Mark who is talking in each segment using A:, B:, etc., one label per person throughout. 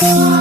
A: Yes.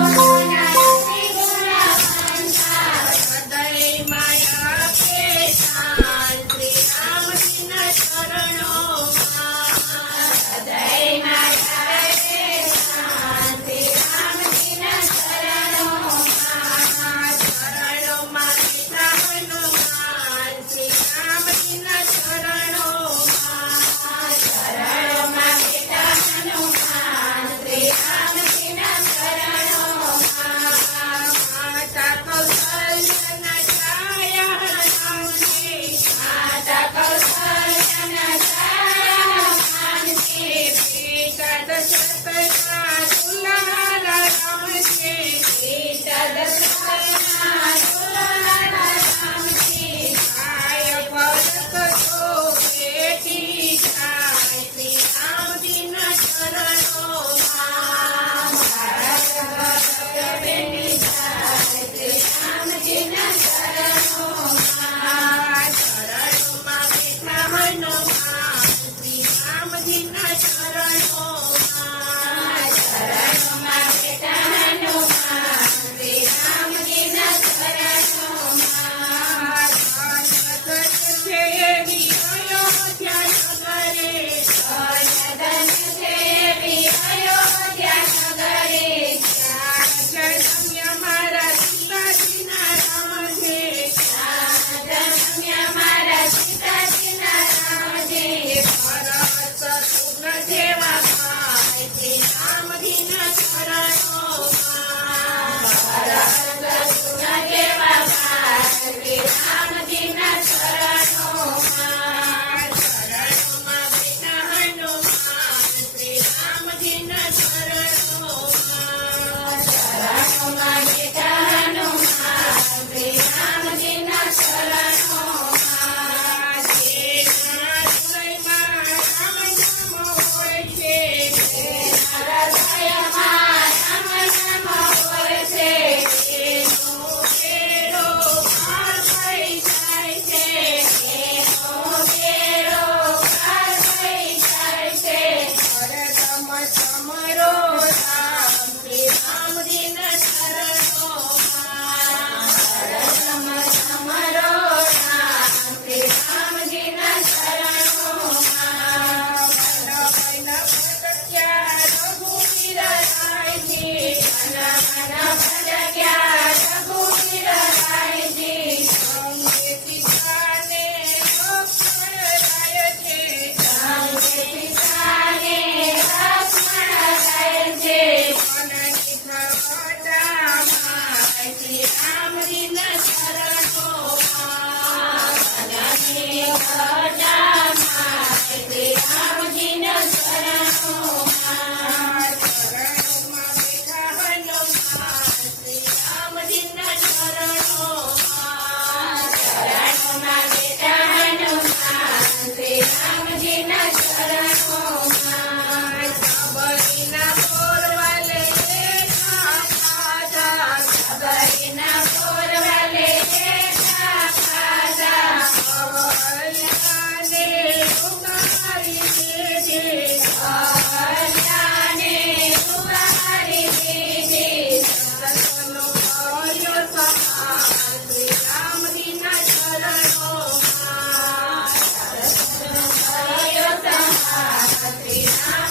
A: I don't know. Yeah.